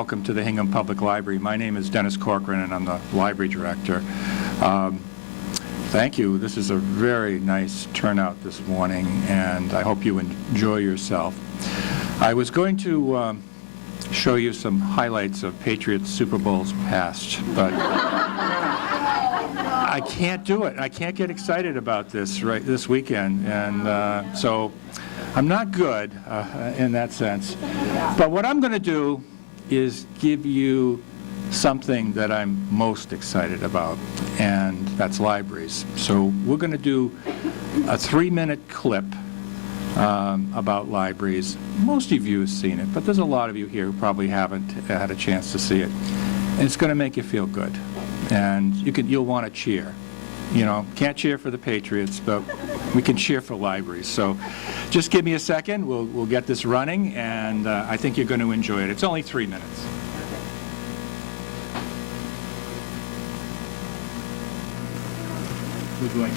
Welcome to the Hingham Public Library. My name is Dennis Corcoran, and I'm the library director. Thank you. This is a very nice turnout this morning, and I hope you enjoy yourself. I was going to show you some highlights of Patriots Super Bowls past, but I can't do it. I can't get excited about this this weekend, and so I'm not good in that sense. But what I'm going to do is give you something that I'm most excited about, and that's libraries. So we're going to do a 3-minute clip about libraries. Most of you have seen it, but there's a lot of you here who probably haven't had a chance to see it. And it's going to make you feel good, and you'll want to cheer. You know, can't cheer for the Patriots, but we can cheer for libraries. So just give me a second. We'll get this running, and I think you're going to enjoy it. It's only 3 minutes. We're going.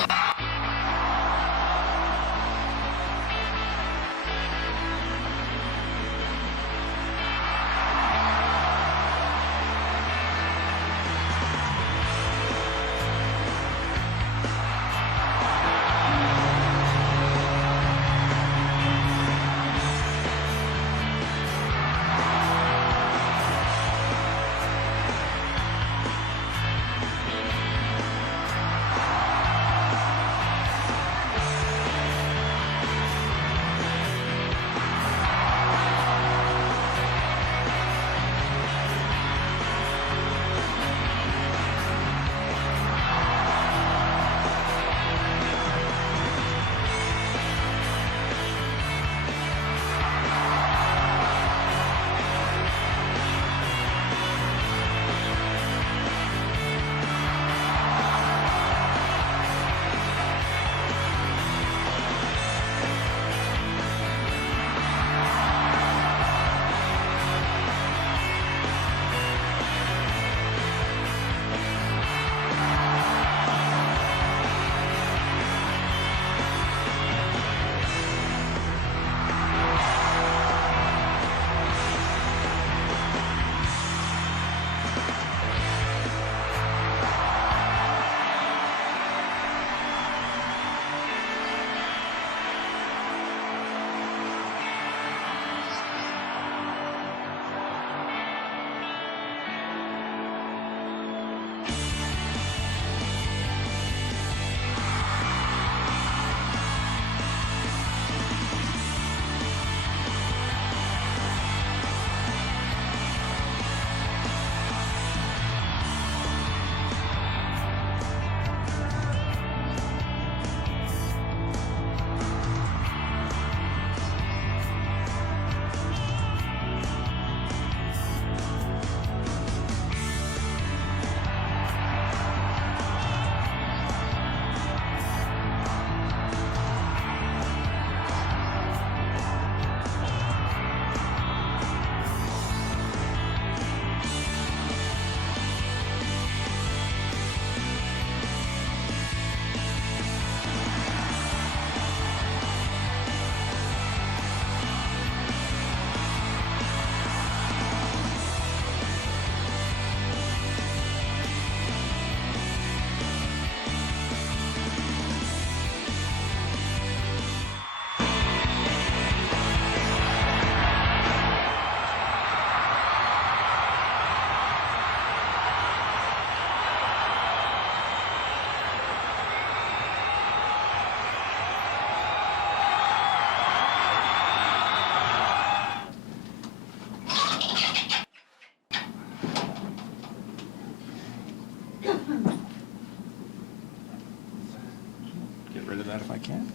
If I can.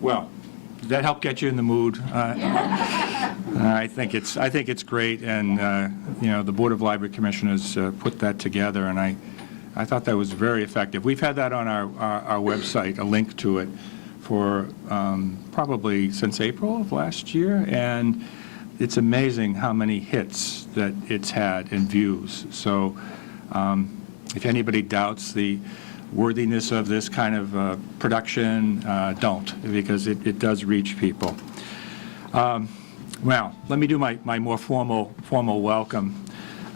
Well, did that help get you in the mood? I think it's great, and you know, the Board of Library Commissioners put that together, and I thought that was very effective. We've had that on our website, a link to it, for probably since April of last year, and it's amazing how many hits that it's had and views. So if anybody doubts the worthiness of this kind of production, don't, because it does reach people. Well, let me do my more formal welcome.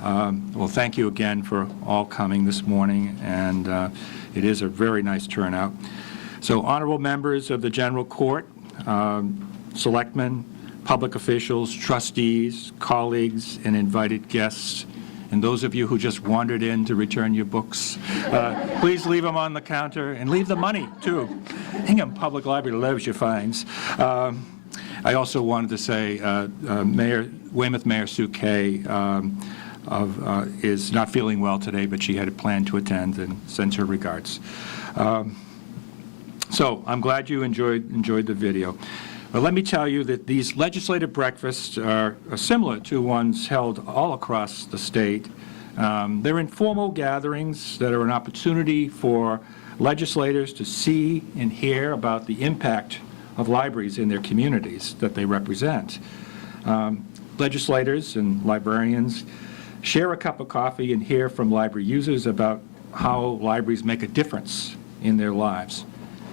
Well, thank you again for all coming this morning, and it is a very nice turnout. So, honorable members of the General Court, selectmen, public officials, trustees, colleagues, and invited guests, and those of you who just wandered in to return your books, please leave them on the counter, and leave the money, too. Hingham Public Library loves your fines. I also wanted to say Weymouth Mayor Sue Kay is not feeling well today, but she had a plan to attend and sends her regards. So I'm glad you enjoyed the video. But let me tell you that these legislative breakfasts are similar to ones held all across the state. They're informal gatherings that are an opportunity for legislators to see and hear about the impact of libraries in their communities that they represent. Legislators and librarians share a cup of coffee and hear from library users about how libraries make a difference in their lives.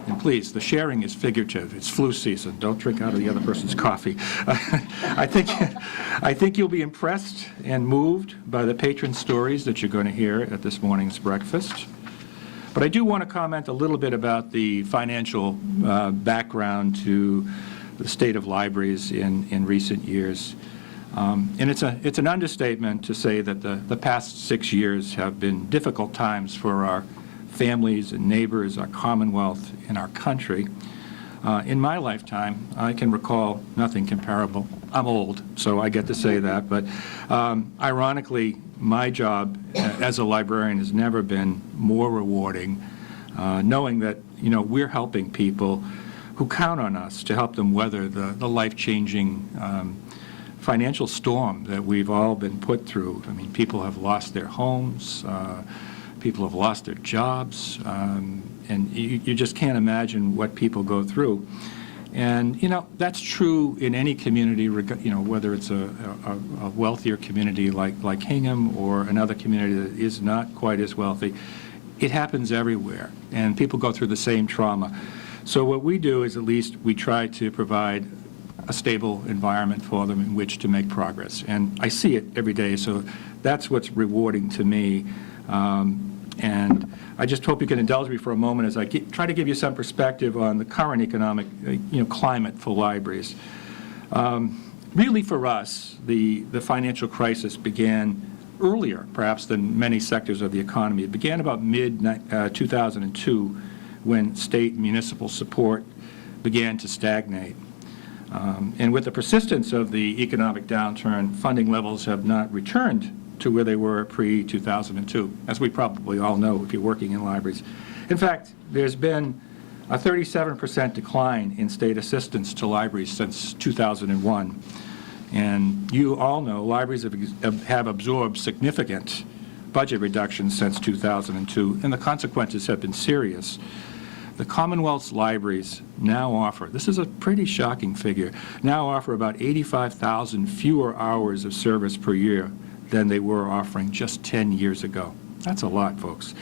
And please, the sharing is figurative. It's flu season. Don't drink out of the other person's coffee. I think you'll be impressed and moved by the patron stories that you're going to hear at this morning's breakfast. But I do want to comment a little bit about the financial background to the state of libraries in recent years. And it's an understatement to say that the past 6 years have been difficult times for our families and neighbors, our Commonwealth, and our country. In my lifetime, I can recall nothing comparable. I'm old, so I get to say that, but ironically, my job as a librarian has never been more rewarding, knowing that, we're helping people who count on us to help them weather the life-changing financial storm that we've all been put through. I mean, people have lost their homes, people have lost their jobs, and you just can't imagine what people go through. And, that's true in any community, whether it's a wealthier community like Hingham or another community that is not quite as wealthy. It happens everywhere, and people go through the same trauma. So what we do is at least we try to provide a stable environment for them in which to make progress. And I see it every day, so that's what's rewarding to me. And I just hope you can indulge me for a moment as I try to give you some perspective on the current economic climate for libraries. Really for us, the financial crisis began earlier, perhaps, than many sectors of the economy. It began about mid-2002 when state and municipal support began to stagnate. And with the persistence of the economic downturn, funding levels have not returned to where they were pre-2002, as we probably all know if you're working in libraries. In fact, there's been a 37% decline in state assistance to libraries since 2001. And you all know libraries have absorbed significant budget reductions since 2002, and the consequences have been serious. The Commonwealth's libraries now offer, this is a pretty shocking figure, now offer about 85,000 fewer hours of service per year than they were offering just 10 years ago. That's a lot, folks.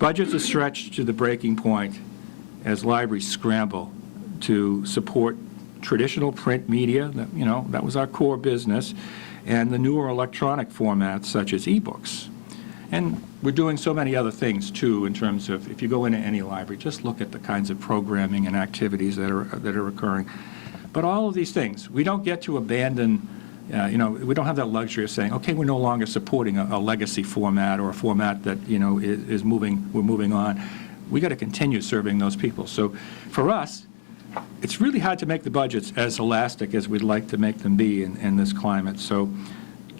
Budgets are stretched to the breaking point as libraries scramble to support traditional print media, that was our core business, and the newer electronic formats such as ebooks. And we're doing so many other things, too, in terms of, if you go into any library, just look at the kinds of programming and activities that are occurring. But all of these things, we don't get to abandon, we don't have that luxury of saying, okay, we're no longer supporting a legacy format or a format that, we're moving on. We got to continue serving those people. So for us, it's really hard to make the budgets as elastic as we'd like to make them be in this climate. So,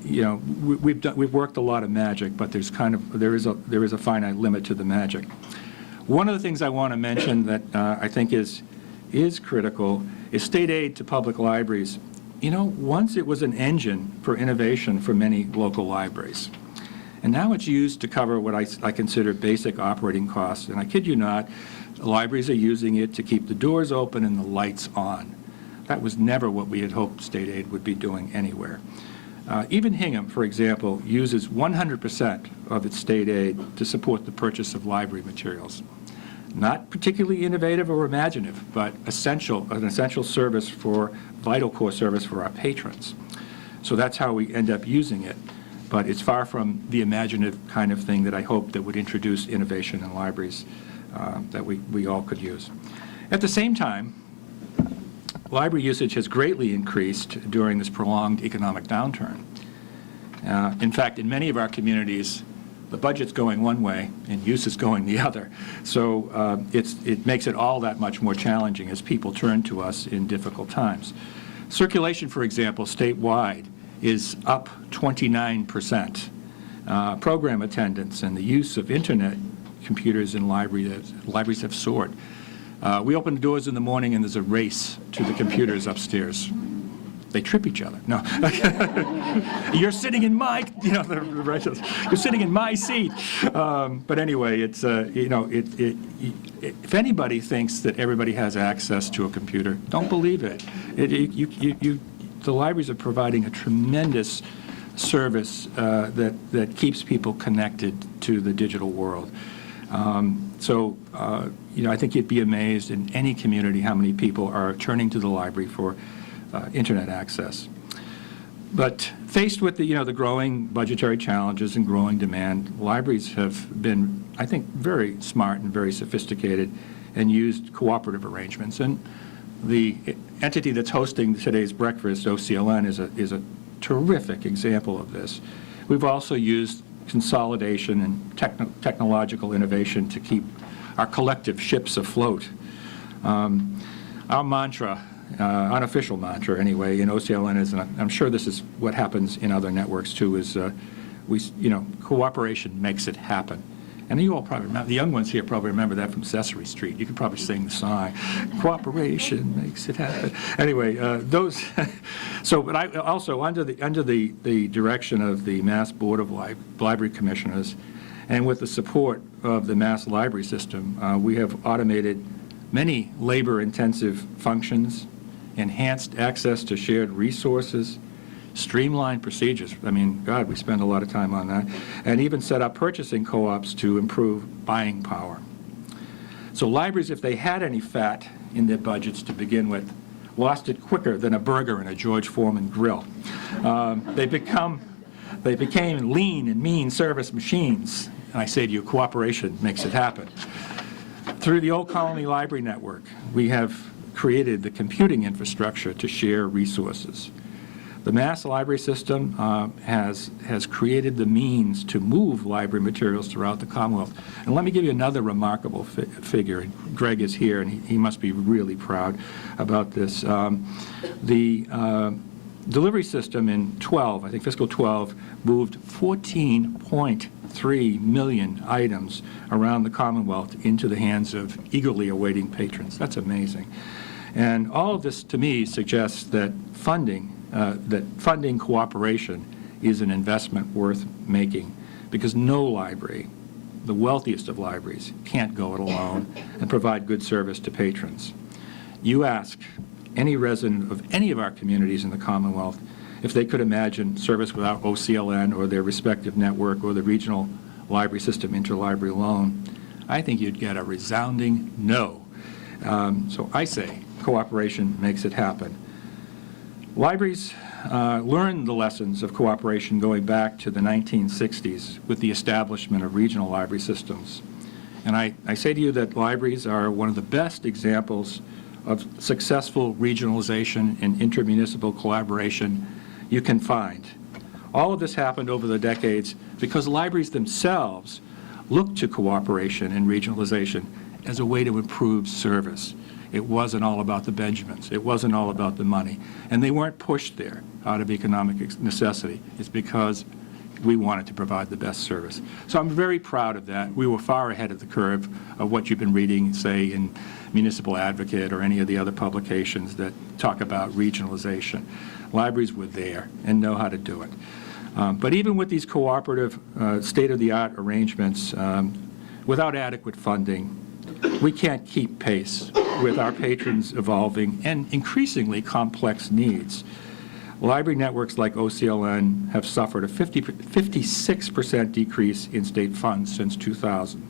we've worked a lot of magic, but there is a finite limit to the magic. One of the things I want to mention that I think is critical is state aid to public libraries. Once it was an engine for innovation for many local libraries. And now it's used to cover what I consider basic operating costs. And I kid you not, libraries are using it to keep the doors open and the lights on. That was never what we had hoped state aid would be doing anywhere. Even Hingham, for example, uses 100% of its state aid to support the purchase of library materials. not particularly innovative or imaginative, but an essential service for, vital core service for our patrons. So that's how we end up using it. But it's far from the imaginative kind of thing that I hope that would introduce innovation in libraries that we all could use. At the same time, library usage has greatly increased during this prolonged economic downturn. In fact, in many of our communities, the budget's going one way and use is going the other. So it makes it all that much more challenging as people turn to us in difficult times. Circulation, for example, statewide is up 29%. Program attendance and the use of internet computers in libraries have soared. We open the doors in the morning and there's a race to the computers upstairs. They trip each other. No, you're sitting in my, you're sitting in my seat. But anyway, it's if anybody thinks that everybody has access to a computer, don't believe it. The libraries are providing a tremendous service that keeps people connected to the digital world. I think you'd be amazed in any community how many people are turning to the library for internet access. But faced with the growing budgetary challenges and growing demand, libraries have been, I think, very smart and very sophisticated and used cooperative arrangements. And the entity that's hosting today's breakfast, OCLN, is a terrific example of this. We've also used consolidation and technological innovation to keep our collective ships afloat. Our mantra, unofficial mantra anyway, in OCLN is, and I'm sure this is what happens in other networks too, is cooperation makes it happen. And you all probably remember, the young ones here probably remember that from Sesame Street. You could probably sing the song, cooperation makes it happen. Anyway, but I also, under the direction of the Mass Board of Library Commissioners, and with the support of the Mass Library System, we have automated many labor-intensive functions, enhanced access to shared resources, streamlined procedures. I mean, God, we spend a lot of time on that. And even set up purchasing co-ops to improve buying power. So libraries, if they had any fat in their budgets to begin with, lost it quicker than a burger in a George Foreman grill. They became lean and mean service machines. And I say to you, cooperation makes it happen. Through the Old Colony Library Network, we have created the computing infrastructure to share resources. The Mass Library System has created the means to move library materials throughout the Commonwealth. And let me give you another remarkable figure. Greg is here, and he must be really proud about this. The delivery system in 12, I think fiscal 12, moved 14.3 million items around the Commonwealth into the hands of eagerly awaiting patrons. That's amazing. And all of this, to me, suggests that funding cooperation is an investment worth making, because no library, the wealthiest of libraries, can't go it alone and provide good service to patrons. You ask any resident of any of our communities in the Commonwealth if they could imagine service without OCLN or their respective network or the regional library system interlibrary loan, I think you'd get a resounding no. So I say cooperation makes it happen. Libraries learned the lessons of cooperation going back to the 1960s with the establishment of regional library systems. And I say to you that libraries are one of the best examples of successful regionalization and intermunicipal collaboration you can find. All of this happened over the decades because libraries themselves looked to cooperation and regionalization as a way to improve service. It wasn't all about the Benjamins. It wasn't all about the money. And they weren't pushed there out of economic necessity. It's because we wanted to provide the best service. So I'm very proud of that. We were far ahead of the curve of what you've been reading, say, in Municipal Advocate or any of the other publications that talk about regionalization. Libraries were there and know how to do it. But even with these cooperative, state-of-the-art arrangements, without adequate funding, we can't keep pace with our patrons' evolving and increasingly complex needs. Library networks like OCLN have suffered a 56% decrease in state funds since 2000.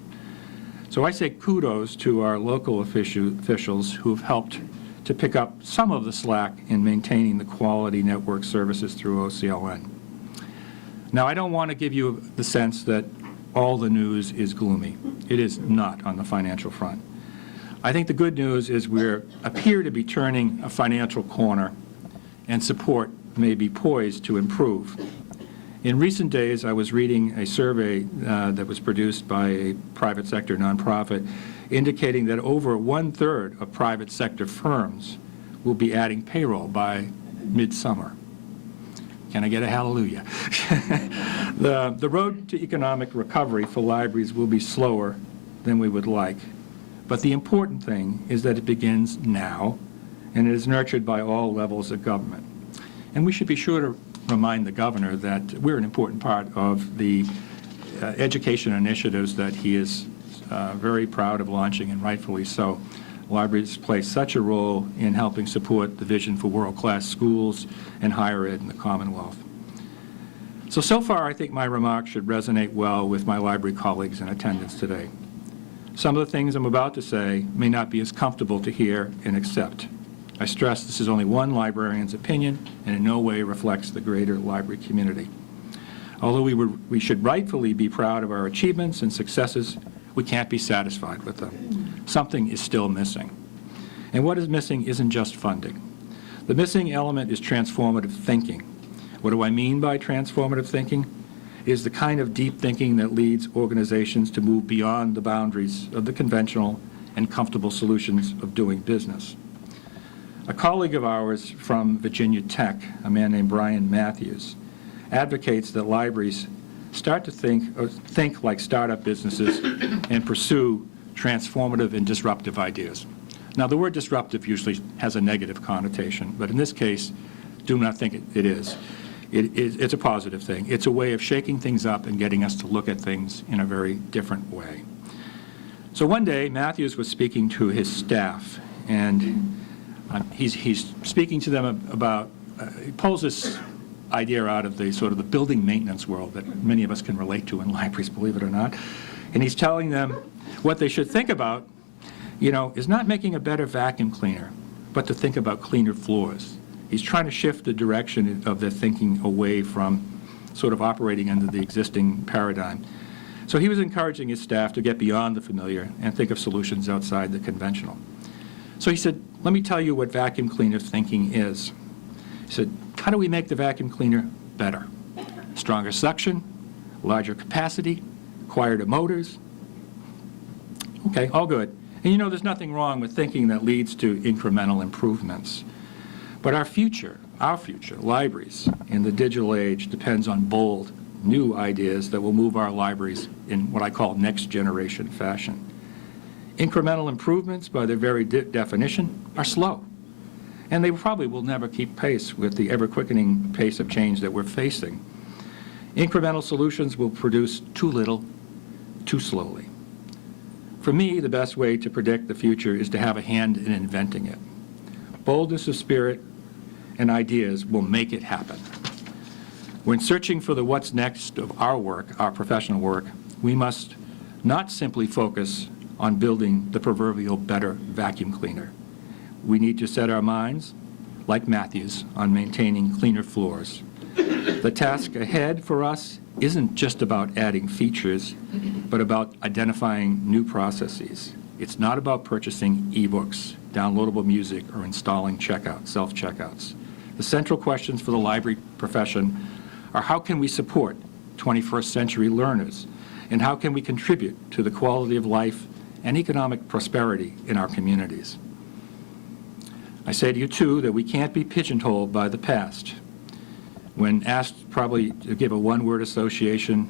So I say kudos to our local officials who have helped to pick up some of the slack in maintaining the quality network services through OCLN. Now, I don't want to give you the sense that all the news is gloomy. It is not on the financial front. I think the good news is we appear to be turning a financial corner, and support may be poised to improve. In recent days, I was reading a survey that was produced by a private sector nonprofit indicating that over 1/3 of private sector firms will be adding payroll by midsummer. Can I get a hallelujah? The road to economic recovery for libraries will be slower than we would like, but the important thing is that it begins now, and it is nurtured by all levels of government. And we should be sure to remind the governor that we're an important part of the education initiatives that he is very proud of launching, and rightfully so. Libraries play such a role in helping support the vision for world-class schools and higher ed in the Commonwealth. So far, I think my remarks should resonate well with my library colleagues in attendance today. Some of the things I'm about to say may not be as comfortable to hear and accept. I stress this is only one librarian's opinion and in no way reflects the greater library community. Although we should rightfully be proud of our achievements and successes, we can't be satisfied with them. Something is still missing. And what is missing isn't just funding. The missing element is transformative thinking. What do I mean by transformative thinking? It is the kind of deep thinking that leads organizations to move beyond the boundaries of the conventional and comfortable solutions of doing business. A colleague of ours from Virginia Tech, a man named Brian Matthews, advocates that libraries start to think like startup businesses and pursue transformative and disruptive ideas. Now, the word disruptive usually has a negative connotation, but in this case, do not think it is. It's a positive thing. It's a way of shaking things up and getting us to look at things in a very different way. So one day, Matthews was speaking to his staff, and he's speaking to them about, he pulls this idea out of the sort of the building maintenance world that many of us can relate to in libraries, believe it or not. And he's telling them what they should think about, is not making a better vacuum cleaner, but to think about cleaner floors. He's trying to shift the direction of their thinking away from sort of operating under the existing paradigm. So he was encouraging his staff to get beyond the familiar and think of solutions outside the conventional. So he said, let me tell you what vacuum cleaner thinking is. He said, how do we make the vacuum cleaner better? Stronger suction, larger capacity, quieter motors. Okay, all good. And there's nothing wrong with thinking that leads to incremental improvements. But our future, libraries in the digital age depends on bold, new ideas that will move our libraries in what I call next generation fashion. Incremental improvements, by their very definition, are slow. And they probably will never keep pace with the ever-quickening pace of change that we're facing. Incremental solutions will produce too little, too slowly. For me, the best way to predict the future is to have a hand in inventing it. Boldness of spirit and ideas will make it happen. When searching for the what's next of our work, our professional work, we must not simply focus on building the proverbial better vacuum cleaner. We need to set our minds, like Matthews, on maintaining cleaner floors. The task ahead for us isn't just about adding features, but about identifying new processes. It's not about purchasing e-books, downloadable music, or installing self-checkouts. The central questions for the library profession are how can we support 21st century learners, and how can we contribute to the quality of life and economic prosperity in our communities? I say to you, too, that we can't be pigeonholed by the past. When asked probably to give a one-word association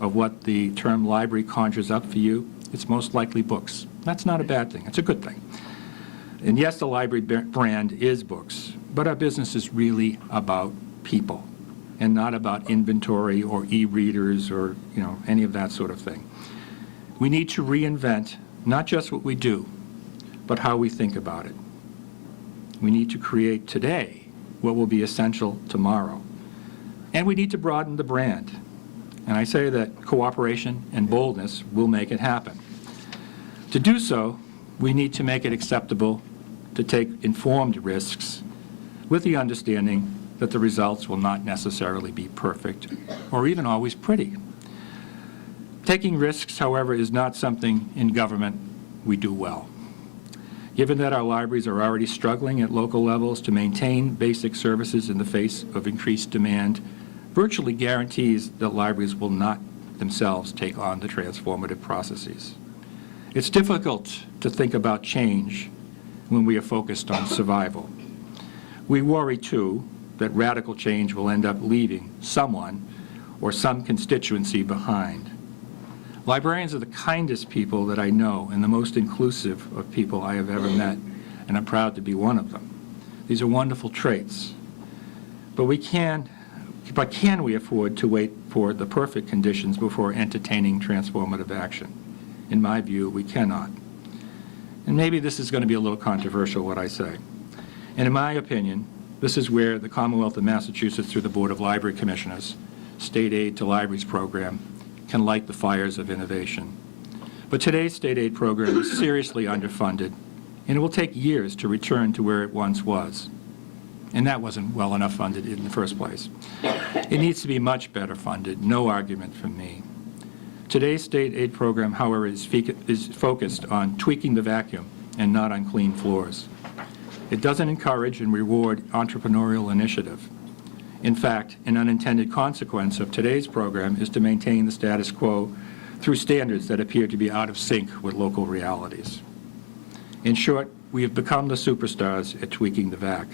of what the term library conjures up for you, it's most likely books. That's not a bad thing. It's a good thing. And yes, the library brand is books, but our business is really about people and not about inventory or e-readers or any of that sort of thing. We need to reinvent not just what we do, but how we think about it. We need to create today what will be essential tomorrow. And we need to broaden the brand. And I say that cooperation and boldness will make it happen. To do so, we need to make it acceptable to take informed risks with the understanding that the results will not necessarily be perfect or even always pretty. Taking risks, however, is not something in government we do well. Given that our libraries are already struggling at local levels to maintain basic services in the face of increased demand, virtually guarantees that libraries will not themselves take on the transformative processes. It's difficult to think about change when we are focused on survival. We worry, too, that radical change will end up leaving someone or some constituency behind. Librarians are the kindest people that I know and the most inclusive of people I have ever met, and I'm proud to be one of them. These are wonderful traits. But can we afford to wait for the perfect conditions before entertaining transformative action? In my view, we cannot. And maybe this is going to be a little controversial, what I say. And in my opinion, this is where the Commonwealth of Massachusetts, through the Board of Library Commissioners, State Aid to Libraries program, can light the fires of innovation. But today's state aid program is seriously underfunded, and it will take years to return to where it once was. And that wasn't well enough funded in the first place. It needs to be much better funded, no argument from me. Today's state aid program, however, is focused on tweaking the vacuum and not on clean floors. It doesn't encourage and reward entrepreneurial initiative. In fact, an unintended consequence of today's program is to maintain the status quo through standards that appear to be out of sync with local realities. In short, we have become the superstars at tweaking the vac.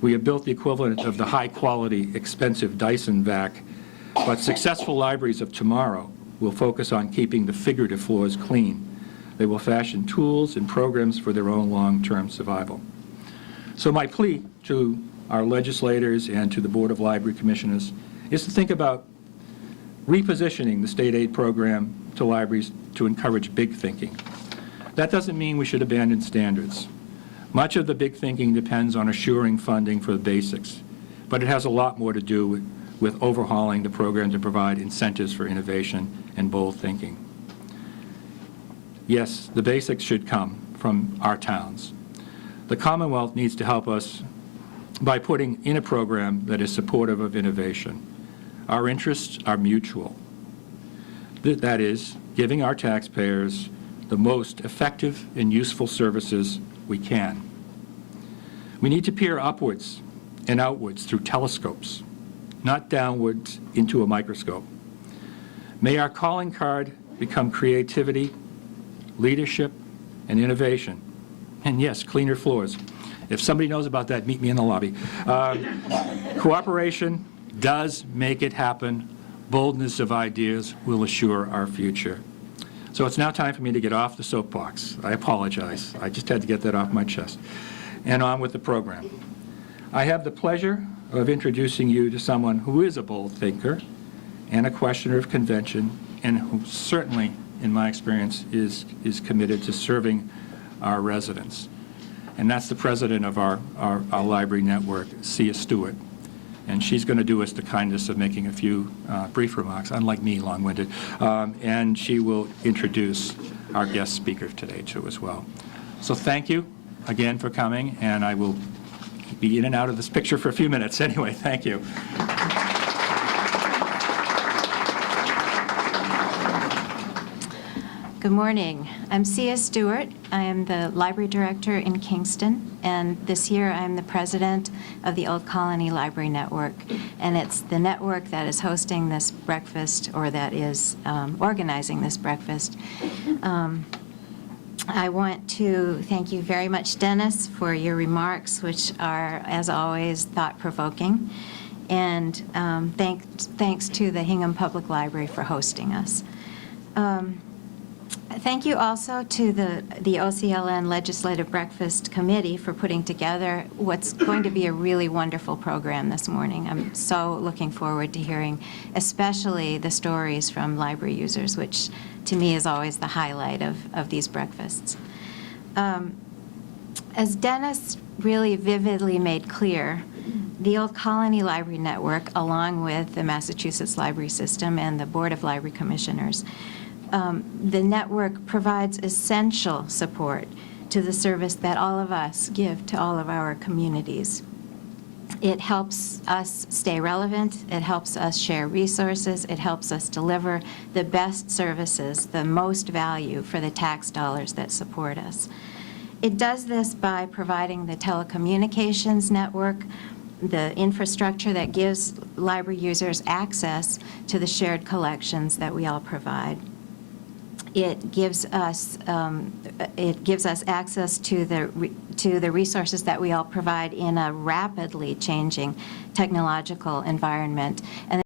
We have built the equivalent of the high-quality, expensive Dyson vac, but successful libraries of tomorrow will focus on keeping the figurative floors clean. They will fashion tools and programs for their own long-term survival. So my plea to our legislators and to the Board of Library Commissioners is to think about repositioning the state aid program to libraries to encourage big thinking. That doesn't mean we should abandon standards. Much of the big thinking depends on assuring funding for the basics, but it has a lot more to do with overhauling the program to provide incentives for innovation and bold thinking. Yes, the basics should come from our towns. The Commonwealth needs to help us by putting in a program that is supportive of innovation. Our interests are mutual. That is, giving our taxpayers the most effective and useful services we can. We need to peer upwards and outwards through telescopes, not downwards into a microscope. May our calling card become creativity, leadership, and innovation. And yes, cleaner floors. If somebody knows about that, meet me in the lobby. Cooperation does make it happen. Boldness of ideas will assure our future. So it's now time for me to get off the soapbox. I apologize. I just had to get that off my chest. And on with the program. I have the pleasure of introducing you to someone who is a bold thinker and a questioner of convention, and who certainly, in my experience, is committed to serving our residents. And that's the president of our library network, Sia Stewart. And she's going to do us the kindness of making a few brief remarks, unlike me, long-winded. And she will introduce our guest speaker today, too, as well. So thank you again for coming, and I will be in and out of this picture for a few minutes. Anyway, thank you. Good morning. I'm Sia Stewart. I am the library director in Kingston, and this year I'm the president of the Old Colony Library Network. And it's the network that is hosting this breakfast, or that is organizing this breakfast. I want to thank you very much, Dennis, for your remarks, which are, as always, thought-provoking. And thanks to the Hingham Public Library for hosting us. Thank you also to the OCLN Legislative Breakfast Committee for putting together what's going to be a really wonderful program this morning. I'm so looking forward to hearing especially the stories from library users, which to me is always the highlight of these breakfasts. As Dennis really vividly made clear, the Old Colony Library Network, along with the Massachusetts Library System and the Board of Library Commissioners, the network provides essential support to the service that all of us give to all of our communities. It helps us stay relevant, it helps us share resources, it helps us deliver the best services, the most value for the tax dollars that support us. It does this by providing the telecommunications network, the infrastructure that gives library users access to the shared collections that we all provide. It gives us access to the resources that we all provide in a rapidly changing technological environment. And